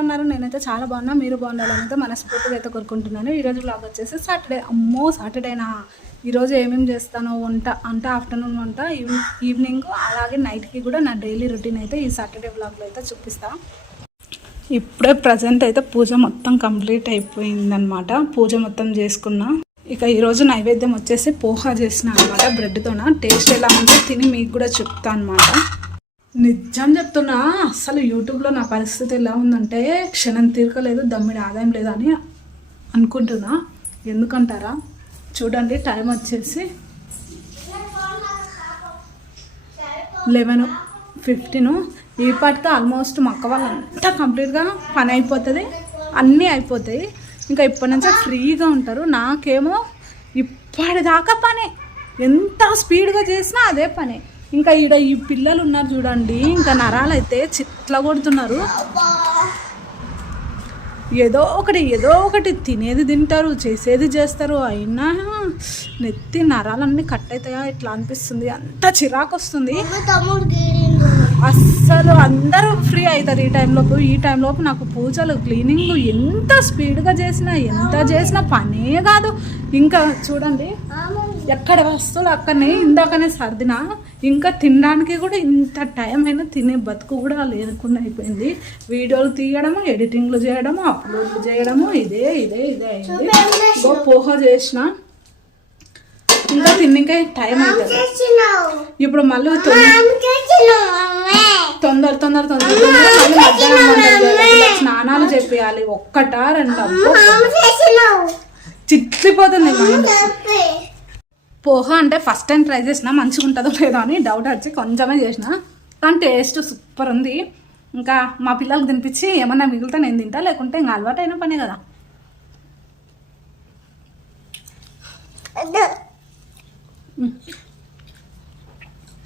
ఉన్నారు నేనైతే చాలా బాగున్నా. మీరు బాగుండాలని అయితే మనస్ఫూర్తిగా అయితే కోరుకుంటున్నాను. ఈరోజు బ్లాగ్ వచ్చేసి సాటర్డే అమ్మో సాటర్డేనా ఈరోజు ఏమేమి చేస్తాను వంట అంటే ఆఫ్టర్నూన్ వంట ఈవ్- ఈవినింగ్ అలాగే నైట్కి కూడా నా డైలీ రొటీన్ అయితే ఈ సాటర్డే బ్లాగ్లో అయితే చూపిస్తా. ఇప్పుడే ప్రజెంట్ అయితే పూజ మొత్తం కంప్లీట్ అయిపోయిందనమాట పూజ మొత్తం చేసుకున్నా. ఇక ఈరోజు నైవేద్యం వచ్చేసి పోహా చేసిన అనమాట బ్రెడ్తోన టేస్ట్ ఎలా ఉందో తిని మీకు కూడా చెప్తా అనమాట నిజం చెప్తున్నా అసలు యూట్యూబ్లో నా పరిస్థితి ఎలా ఉందంటే క్షణం తీరకలేదు దమ్మిడి ఆదాయం లేదని అనుకుంటున్నా. ఎందుకంటారా? చూడండి టైం వచ్చేసి లెవెన్ ఫిఫ్టీన్. ఈ పాటితో ఆల్మోస్ట్ మా అక్క వాళ్ళంతా కంప్లీట్గా పని అయిపోతుంది అన్నీ అయిపోతాయి. ఇంకా ఇప్పటి నుంచే ఫ్రీగా ఉంటారు. నాకేమో ఇప్పటిదాకా పనే ఎంత స్పీడ్గా చేసినా అదే పనే. ఇంకా ఈడ ఈ పిల్లలు ఉన్నారు చూడండి ఇంకా నరాలు అయితే చిట్ల కొడుతున్నారు. ఏదో ఒకటి ఏదో ఒకటి తినేది తింటారు చేసేది చేస్తారు అయినా నెత్తి నరాలన్నీ కట్ అవుతాయా? ఇట్లా అనిపిస్తుంది. అంత చిరాకు వస్తుంది. అస్సలు అందరూ ఫ్రీ అవుతారు ఈ టైంలోపు ఈ టైంలోపు నాకు పూజలు క్లీనింగ్ ఎంత స్పీడ్గా చేసినా ఎంత చేసినా పనే కాదు. ఇంకా చూడండి. ఎక్కడ వస్తువులు అక్కడనే ఇందాకనే సర్దిన ఇంకా తినడానికి కూడా ఇంత టైం అయినా తినే బతుకు కూడా లేకుండా అయిపోయింది. వీడియోలు తీయడము ఎడిటింగ్లు చేయడము అప్లోడ్లు చేయడము ఇదే ఇదే ఇదే అయింది. ఇంకో పోహ చేసిన. ఇంకా తిన్నకే టైం అవుతుంది ఇప్పుడు మళ్ళీ తొందర తొందర తొందర. మళ్ళీ మధ్యాహ్నం స్నానాలు చెప్పేయాలి. ఒక్కటా రెండా చిట్లిపోతుంది మైండ్. పోహ అంటే ఫస్ట్ టైం ట్రై చేసిన మంచిగా ఉంటుందో లేదో అని డౌట్ వచ్చి కొంచెమే చేసిన. కానీ టేస్ట్ సూపర్ ఉంది. ఇంకా మా పిల్లలకు తినిపించి ఏమన్నా మిగిలితే నేను తింటా లేకుంటే ఇంకా అలవాటు అయిన పనే కదా.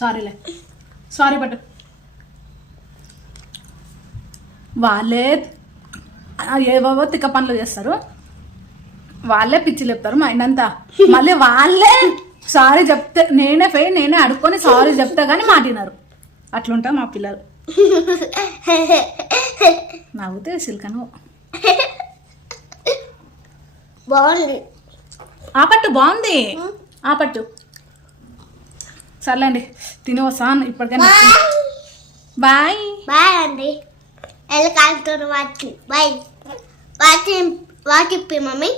సారీలే సారీ బట్ వాళ్ళే ఆ, ఏవేవో తిక్క పనులు చేస్తారు. వాళ్ళే పిచ్చి చెప్తారు మైండ్ అంతా. మళ్ళీ వాళ్ళే సారీ చెప్తే నేనే పోయి నేనే అడుక్కొని సారీ చెప్తా కానీ మాటినారు. అట్లుంటా మా పిల్లలు. నవ్వుతే సిల్కను. బాగుంది. ఆ పట్టు బాగుంది. ఆ? పట్టు. సర్లేండి తిని వస్తాను ఇప్పటికైనా బాయ్. బాయ్. అండి. ఎలా కాలుతున్న వాటి బాయ్ వాటి వాటి మమ్మీ.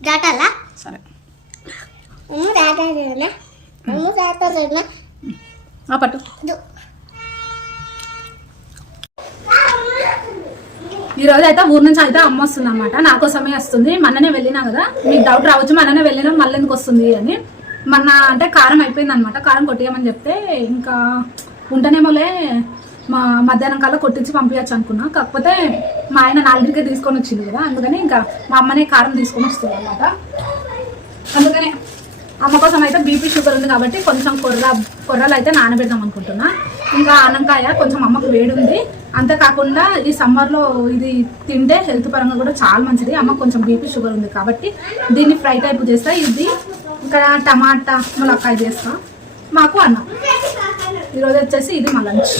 దాటాలా సరే. దాటాలేనా దాటాలేనా ఆ పట్టు. ఈ రోజు అయితే ఊరు నుంచి అయితే అమ్మ వస్తుంది అనమాట నా కోసమే వస్తుంది. మొన్ననే వెళ్ళినా కదా. మీకు డౌట్ రావచ్చు. మొన్ననే వెళ్ళినా మళ్ళీ ఎందుకు వస్తుంది అని. మొన్న అంటే కారం అయిపోయింది అనమాట కారం కొట్టేయమని చెప్తే ఇంకా ఉంటేనేమోలే మా మధ్యాహ్నం కల్లా కొట్టించి పంపించచ్చు అనుకున్నా. కాకపోతే మా ఆయన నాలుగురికే తీసుకొని వచ్చింది కదా. అందుకని ఇంకా మా అమ్మనే కారం తీసుకొని వస్తుంది అనమాట అందుకనే అమ్మ కోసం అయితే బీపీ షుగర్ ఉంది కాబట్టి కొంచెం కొర్ర కొర్రలు అయితే నానబెడదాం అనుకుంటున్నా. ఇంకా ఆనంకాయ కొంచెం అమ్మకు వేడి ఉంది. అంతేకాకుండా ఈ సమ్మర్లో ఇది తింటే హెల్త్ పరంగా కూడా చాలా మంచిది. అమ్మ కొంచెం బీపీ షుగర్ ఉంది కాబట్టి దీన్ని ఫ్రై టైప్ చేస్తా. ఇది ఇంకా టమాటా ములక్కాయ చేస్తా. మాకు అన్నం. ఈరోజు వచ్చేసి ఇది మా లంచ్.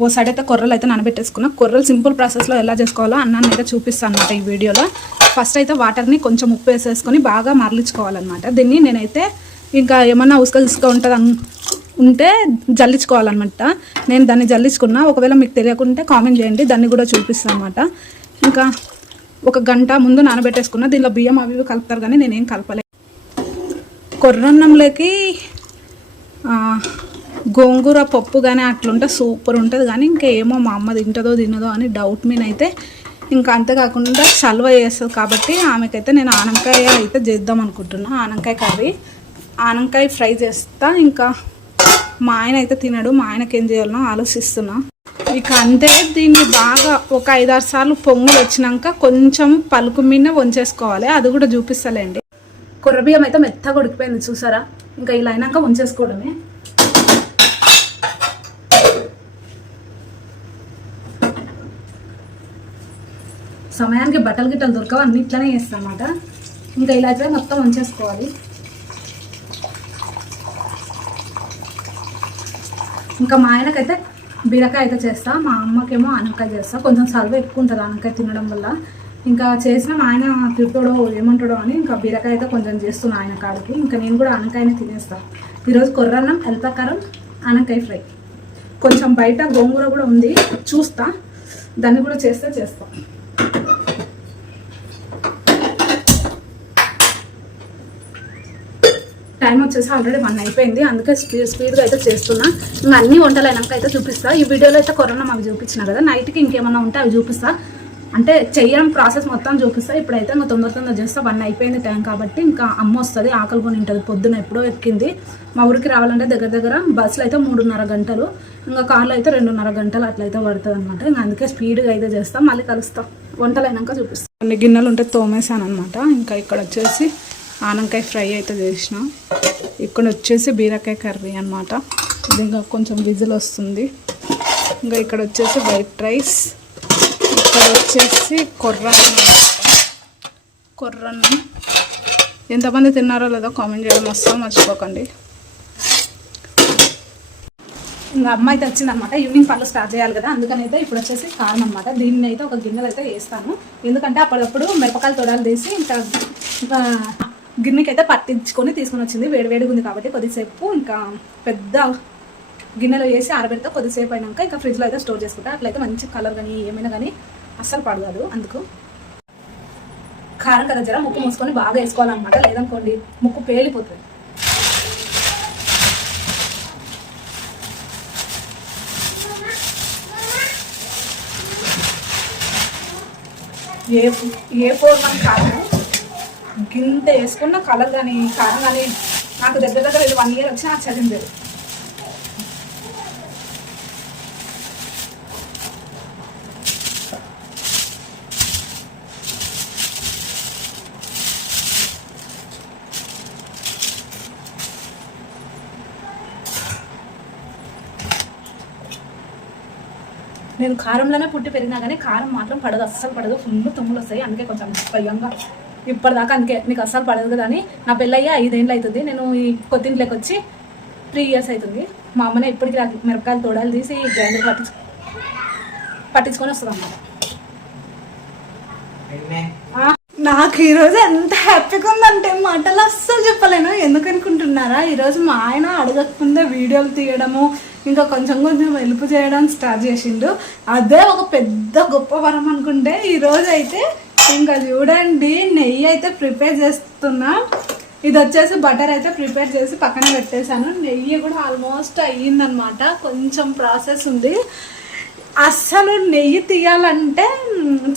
ఓ సైడ్ అయితే కొర్రలు అయితే నానబెట్టేసుకున్నా. కొర్రలు సింపుల్ ప్రాసెస్లో ఎలా చేసుకోవాలో అన్నాన్ని అయితే చూపిస్తాను అనమాట ఈ వీడియోలో. ఫస్ట్ అయితే వాటర్ని కొంచెం ఉప్పు వేసేసుకొని బాగా మరలించుకోవాలన్నమాట. దీన్ని నేనైతే ఇంకా ఏమన్నా ఉసుక ఉసుక ఉంటుంది అన్- ఉంటే జల్లించుకోవాలన్నమాట. నేను దాన్ని జల్లించుకున్నా. ఒకవేళ మీకు తెలియకుంటే కామెంట్ చేయండి. దాన్ని కూడా చూపిస్తాను అనమాట ఇంకా ఒక గంట ముందు నానబెట్టేసుకున్నా. దీనిలో బియ్యం అవి కలుపుతారు కానీ నేనేం కలపలేదు కొర్రన్నంలోకి గోంగూర పప్పు కానీ అట్లుంటే సూపర్ ఉంటుంది. కానీ ఇంకా ఏమో మా అమ్మ తింటుందో తినదో అని డౌట్ మీద అయితే ఇంకా అంతేకాకుండా సల్వ చేస్తుంది కాబట్టి ఆమెకైతే నేను ఆనంకాయ అయితే చేద్దాం అనుకుంటున్నా. ఆనంకాయ కర్రీ ఆనంకాయ ఫ్రై చేస్తా. ఇంకా మా ఆయన అయితే తినడు. మా ఆయనకి ఏం చేయాలనో ఆలోచిస్తున్నా. ఇక అంతే దీన్ని బాగా ఒక ఐదారు సార్లు పొంగులు వచ్చినాక కొంచెం పలుకు మీద వంచేసుకోవాలి. అది కూడా చూపిస్తలేండి. కొర్రబియ్యం అయితే మెత్తగా ఉడికిపోయింది చూసారా? ఇంకా ఇలా అయినాక ఉంచేసుకోవడమే. సమయానికి బట్టలు గిట్టలు దొరకవు అన్ని ఇట్లనే చేస్తాం ఇంకా ఇలా అయితే మొత్తం వంచేసుకోవాలి ఇంకా మా ఆయనకైతే బీరకాయ అయితే చేస్తా మా అమ్మకేమో ఆనకాయ చేస్తా. కొంచెం సర్వ ఎక్కువ ఉంటుంది ఆనకాయ తినడం వల్ల. ఇంకా చేసిన మా ఆయన తిరుతాడో ఏమంటాడో అని ఇంకా బీరకాయ అయితే కొంచెం చేస్తున్నా ఆయన కాడికి. ఇంకా నేను కూడా ఆనకాయని తినేస్తా. ఈరోజు కొర్రన్నం ఎల్పకారం ఆనకాయ ఫ్రై. కొంచెం బయట గోంగూర కూడా ఉంది చూస్తా. దాన్ని కూడా చేస్తే చేస్తాం. టైం వచ్చేసి ఆల్రెడీ వన్ అయిపోయింది. అందుకే స్పీడ్ స్పీడ్గా అయితే చేస్తున్నా. ఇంకా అన్ని వంటలు అయినాక అయితే చూపిస్తా. ఈ వీడియోలో అయితే కరోనా అవి చూపించిన కదా నైట్కి ఇంకేమన్నా ఉంటే అవి చూపిస్తా. అంటే చేయడం ప్రాసెస్ మొత్తం చూపిస్తా. ఇప్పుడైతే ఇంకా తొందర తొందర చేస్తా. వన్ అయిపోయింది టైం కాబట్టి ఇంకా అమ్మ వస్తుంది ఆకలి కొని ఉంటుంది. పొద్దున ఎప్పుడో ఎక్కింది. మా ఊరికి రావాలంటే దగ్గర దగ్గర బస్సులో అయితే మూడున్నర గంటలు. ఇంకా కార్లో అయితే రెండున్నర గంటలు అట్లయితే పడుతుంది అనమాట ఇంకా అందుకే స్పీడ్గా అయితే చేస్తాం. మళ్ళీ కలుస్తాం. వంటలు అయినాక చూపిస్తాం. కొన్ని గిన్నెలు ఉంటే తోమేశాను అనమాట ఇంకా ఇక్కడ వచ్చేసి ఆనంకాయ ఫ్రై అయితే చేసిన. ఇక్కడ వచ్చేసి బీరకాయ కర్రీ అనమాట ఇది ఇంకా కొంచెం విజిల్ వస్తుంది. ఇంకా ఇక్కడ వచ్చేసి వైట్ రైస్. ఇక్కడ వచ్చేసి కొర్రన్నం కొర్రన్నం ఎంతమంది తిన్నారో లేదో కామెంట్ చేయడం వస్తాం మర్చిపోకండి. ఇంకా అమ్మ అయితే వచ్చింది ఈవినింగ్ పనులు స్టార్ట్ చేయాలి కదా. అందుకని అయితే ఇప్పుడు వచ్చేసి కారం అనమాట దీన్ని అయితే ఒక గిన్నెలు అయితే వేస్తాను. ఎందుకంటే అప్పటికప్పుడు మిరపకాయలు తొడాలు తీసి ఇంకా ఇంకా గిన్నెకి అయితే పట్టించుకొని తీసుకొని వచ్చింది. వేడి వేడిగా ఉంది కాబట్టి కొద్దిసేపు ఇంకా పెద్ద గిన్నెలో వేసి ఆరబెడితే కొద్దిసేపు అయినాక ఇంకా ఫ్రిడ్జ్లో అయితే స్టోర్ చేసుకుంటా. అట్లయితే మంచి కలర్ కానీ ఏమైనా కానీ అస్సలు పడదు అందుకు. కారం కదా జర ముక్కు మూసుకొని బాగా వేసుకోవాలన్నమాట. లేదనుకోండి ముక్కు పేలిపోతుంది. ఏ ఏ ఫోర్ మన కారం గింత వేసుకున్న కలర్ కానీ కారం కానీ నాకు దగ్గర దగ్గర ఇది వన్ ఇయర్ వచ్చి నాకు చదివింది నేను కారంలోనే పుట్టి పెరిగినా కానీ కారం మాత్రం పడదు అస్సలు పడదు. ఫుల్ తుమ్ములు వస్తాయి అందుకే కొంచెం భయంగా. ఇప్పటిదాకా అందుకే నీకు అస్సలు పడదు కదా అని నా పెళ్ళయ్యి ఐదేళ్ళు అవుతుంది. నేను ఈ కొత్తింట్లోకి వచ్చి త్రీ ఇయర్స్ అవుతుంది. మా అమ్మనే ఇప్పటికి నాకు మిరపకాయలు తోడాలు తీసి గ్రైండర్ పట్టించు పట్టించుకొని వస్తుంది అన్నమాట నాకు ఈరోజు ఎంత హ్యాపీగా ఉందంటే మాటలు అస్సలు చెప్పలేను. ఎందుకు అనుకుంటున్నారా? ఈరోజు మా ఆయన అడగకముందే వీడియోలు తీయడము ఇంకా కొంచెం కొంచెం వెలుపు చేయడం స్టార్ట్ చేసిండు. అదే ఒక పెద్ద గొప్ప వరం అనుకుంటే ఈరోజు అయితే ఇంకా చూడండి నెయ్యి అయితే ప్రిపేర్ చేస్తున్నా. ఇది వచ్చేసి బటర్ అయితే ప్రిపేర్ చేసి పక్కన పెట్టేశాను. నెయ్యి కూడా ఆల్మోస్ట్ అయ్యిందనమాట కొంచెం ప్రాసెస్ ఉంది. అస్సలు నెయ్యి తీయాలంటే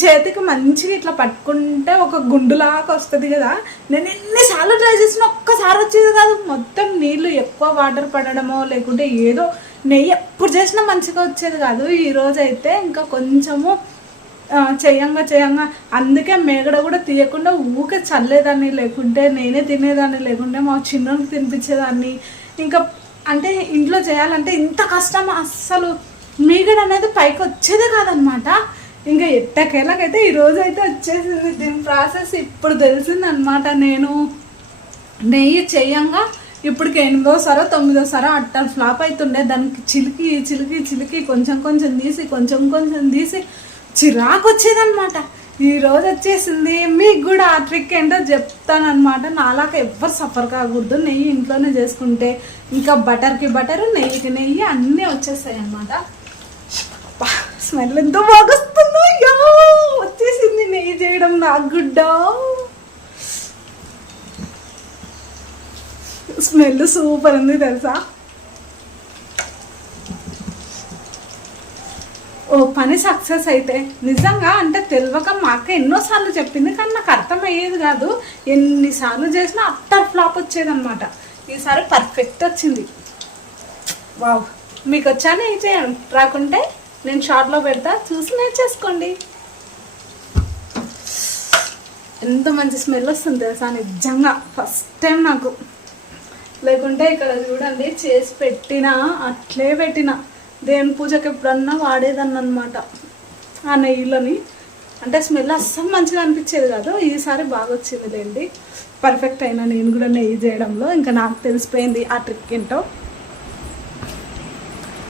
చేతికి మంచిగా ఇట్లా పట్టుకుంటే ఒక గుండులాగా వస్తుంది కదా. నేను ఎన్నిసార్లు ట్రై చేసిన ఒక్కసారి వచ్చేది కాదు. మొత్తం నీళ్ళు ఎక్కువ వాటర్ పడడమో లేకుంటే ఏదో నెయ్యి ఎప్పుడు చేసినా మంచిగా వచ్చేది కాదు. ఈరోజైతే అయితే ఇంకా కొంచెము చేయంగా చేయంగా. అందుకే మేగడ కూడా తీయకుండా ఊకే చల్లేదాన్ని లేకుంటే నేనే తినేదాన్ని లేకుంటే మా చిన్నకి తినిపించేదాన్ని. ఇంకా అంటే ఇంట్లో చేయాలంటే ఇంత కష్టం అస్సలు. మీగడ అనేది పైకి వచ్చేదే కాదనమాట. ఇంకా ఎట్టకేలాకైతే ఈరోజు అయితే వచ్చేసింది. దీని ప్రాసెస్ ఇప్పుడు తెలిసిందనమాట నేను. నెయ్యి చేయంగా ఇప్పటికి ఎనిమిదోసారో తొమ్మిదోసారో అట్ట ఫ్లాప్ అవుతుండే దానికి చిలికి చిలికి చిలికి కొంచెం కొంచెం తీసి కొంచెం కొంచెం తీసి చిరాకు వచ్చేదనమాట ఈరోజు వచ్చేసింది మీకు కూడా ఆ ట్రిక్ ఏంటో చెప్తానమాట నాలాగా ఎవ్వరు సఫర్ కాకూడదు. నెయ్యి ఇంట్లోనే చేసుకుంటే ఇంకా బటర్కి బటర్ నెయ్యికి నెయ్యి అన్నీ వచ్చేస్తాయి అనమాట స్మెల్ ఎంతో బాగా వచ్చేసింది నెయ్యి చేయడం నాకు గుడ్డ. స్మెల్ సూపర్ ఉంది తెలుసా? ఓ పని సక్సెస్ అయితే నిజంగా అంటే తెలియక మా అక్క ఎన్నోసార్లు చెప్పింది కానీ నాకు అర్థమయ్యేది కాదు. ఎన్నిసార్లు చేసినా అట్టర్ ఫ్లాప్ వచ్చేదన్నమాట. ఈసారి పర్ఫెక్ట్ వచ్చింది. వావ్. మీకు వచ్చానే ఏం చేయండి రాకుంటే నేను షార్ట్లో పెడతా. చూసి నేర్చేసుకోండి ఎంత మంచి స్మెల్ వస్తుంది తెలుసా? నిజంగా ఫస్ట్ టైం నాకు. లేకుంటే ఇక్కడ చూడండి చేసి పెట్టినా అట్లే పెట్టిన. దేవుని పూజకి ఎప్పుడన్నా వాడేదాన్ని అనమాట ఆ నెయ్యిలోని. అంటే స్మెల్ అస్సలు మంచిగా అనిపించేది కాదు. ఈసారి బాగా వచ్చింది లేండి పర్ఫెక్ట్ అయినా నేను కూడా నెయ్యి చేయడంలో. ఇంకా నాకు తెలిసిపోయింది ఆ ట్రిక్ ఏంటో.